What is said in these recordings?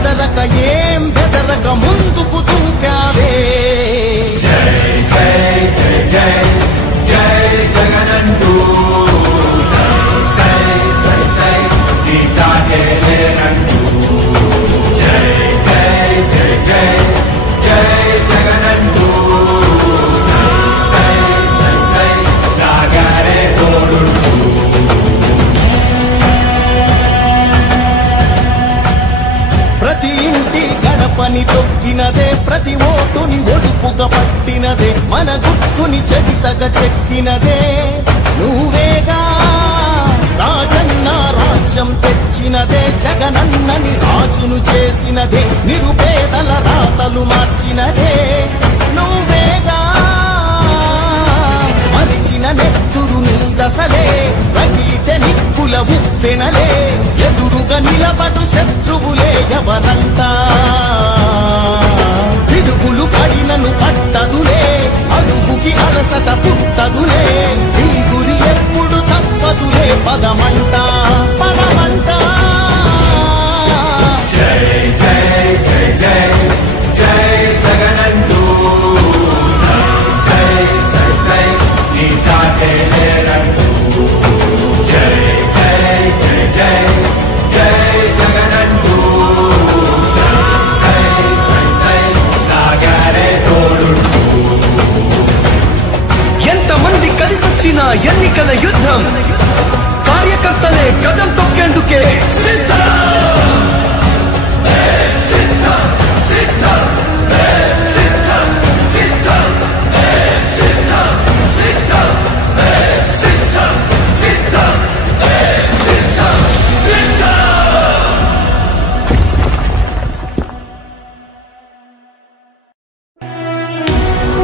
అదరక ఏం బెదరక ముందుకు దూకావే. జై జై జై జై జై జగనంటూ సై సై సై నీ సాటే లేనంటూ. జై జై జై జై జై జగనంటూ సై సై సై సై సాగరే తోడుంటూ. ప్రతి ఇంటి గడపని తొక్కినదే, ప్రతి ఓటుని ఒడుపుగా పట్టినదే, మన గుర్తుని చెవితగా చెక్కినదే నువ్వేగా. రాజన్న రాజ్యం తెచ్చినదే, జగనన్నని రాజును చేసినదే, నిరుపేదల రాతలు మార్చినదే నువ్వేగా. మరిగిన నెత్తురు నీ దశలే, రగిలితే నిప్పుల ఉప్పెనలే, ఎదురుగా నిలబడు శత్రువులే ఎవరంతా. పిడుగులు పడినను పట్టదులే, అడుగుకి అలసట పుట్టదులే, ఈ గురి ఎప్పుడు తప్పదులే, పదమంట పదమంట. జై జై జై జై జై జగనంటూ సై సై సై సై నీ సాటే లేనంటూ. జై జై జై జై జై జగనంటూ సై సై సై సై సాగరే తోడుంటూ. ఎంతమంది కలిసొచ్చిన ఎన్నికల యుద్ధం, కార్యకర్తలే కదం తొక్కేందుకే సిద్ధం.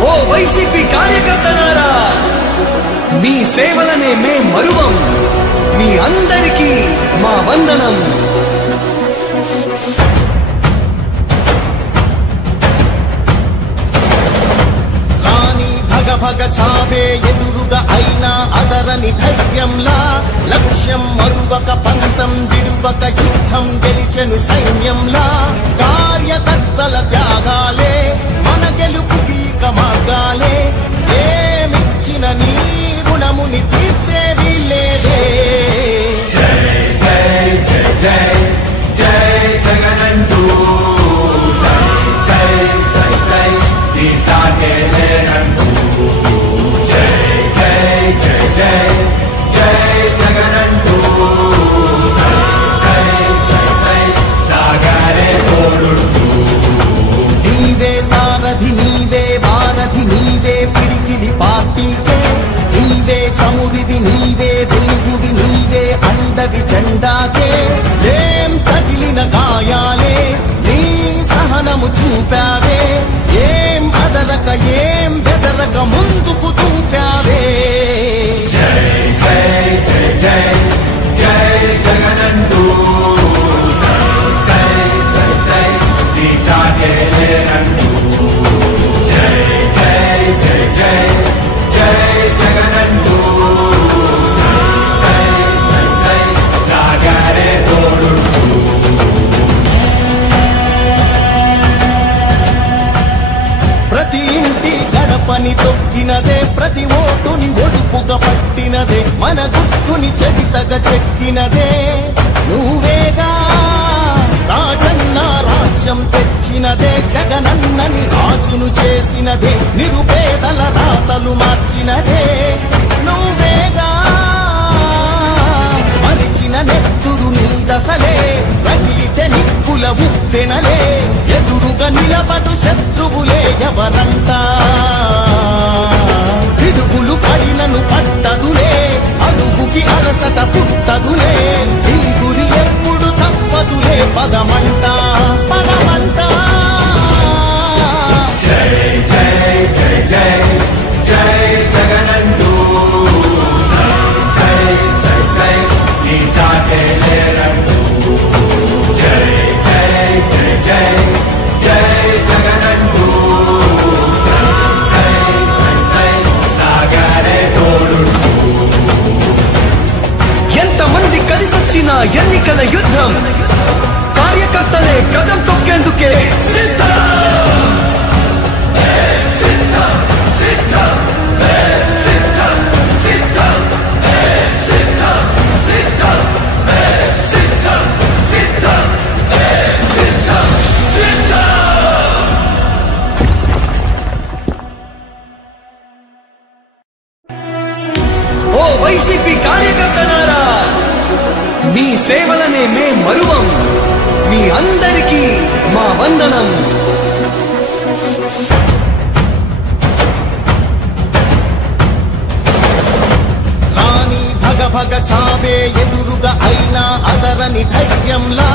ఓ వైసీపీ కార్యకర్తలారా, మీ సేవలనే మేం మరువం. మీ అందరికీ మా వందనం. రాణి భగ భగ చావే ఎదురుగా అయినా అదరని ధైర్యంలా, లక్ష్యం మరువక పంతం విడువక యుద్ధం గెలిచెను సైన్యంలా. కార్యకర్తల త్యాగాలే మన గెలుపుకి మార్గాలే, ఏమిచ్చిన నీ రుణముని తీర్చేది లేదే. జై జై జై జై జై జగనంటూ సై సై సై సై నీ సాటే లేనంటూ. జై జై జై జై జై జగనంటూ సై సై సై సై సాగరే తోడుంటూ. నీవే సారథి నీవే వారధి నీవే పిడికిలి పార్టీకే, నీవే చమురివి నీవే వెలుగువి నీవే అండవి జెండాకే. ఏం తగిలిన గాయాలే నీ సహనము చూపావే, ఏం అదరక ఏం బెదరక ముందుకు దూకావే. జై జై జై జై జై జగనంటూ సై సై సై సై నీ సాటే లేనంటూ. జై జై జై జై జై జగనంటూ సై సై సై సై సాగరే తోడుంటూ. ప్రతి ఇంటి గడపని తొక్కినదే, ప్రతి ఓటుని ఒడుపుగా పట్టినదే, మన గుర్తుని చెవితగా చెక్కినదే నువ్వేగా. రాజన్న రాజ్యం తెచ్చినదే, జగనన్నని రాజును చేసినదే, నిరుపేదల రాతలు మార్చినదే నువ్వేగా. మరిగిన నెత్తురు నీ దశలే, రగిలితే నిప్పుల ఉప్పెనలే, ఎదురుగా నిలబడు శత్రువులే ఎవరంతా. పిడుగులు పడినను పట్టదులే, అడుగుకి అలసట పుట్టదులే, ఈ గురి ఎప్పుడు తప్పదులే, పదమంట పదమంట. జై జై జై జై జై జగనంటూ సై సై సై సై నీ సాటే లేనంటూ. జై జై జై జై జై జగనంటూ సై సై సై సై సాగరే తోడుంటూ. ఎంతమంది కలిసొచ్చిన ఎన్నికల యుద్ధం, కార్యకర్త మా వందనం. భగ చావే ఎదురుగా అయినా అదరని ధైర్యంలా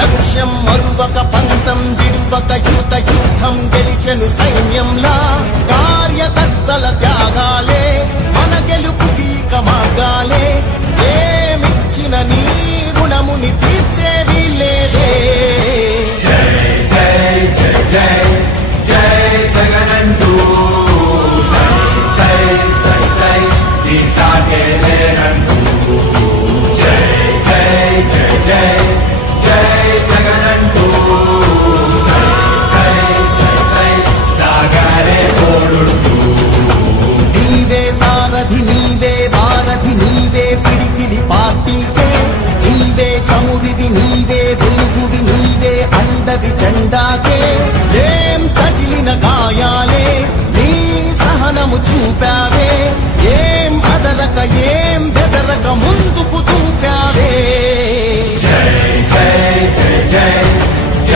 లక్ష్యం మరువక పంతం విడువక యుద్ధం గెలిచెను సైన్యంలా కార్యకర్తల త్యాగాలే మన గెలుపుకి మార్గాలే ఏమిచ్చిన నీ రుణముని తీర్చేది లేదే. జై జై జై జై జై జగనంటూ సై సై సై సై నీ సాగే లేరంటూ. జై జై జై జై జై జగనంటూ సై సై సై సై సాగరే తోడుంటూ. నీవే సారథి నీవే వారధి నీవే పిడికిలి పార్టీకే నీవే చమురివి నీవే వెలుగువి నీవే అండవి జెండాకే. ఏం తగిలిన గాయాలే నీ సహనము చూపావే ఏం అదరక ఏం బెదరక ముందుకు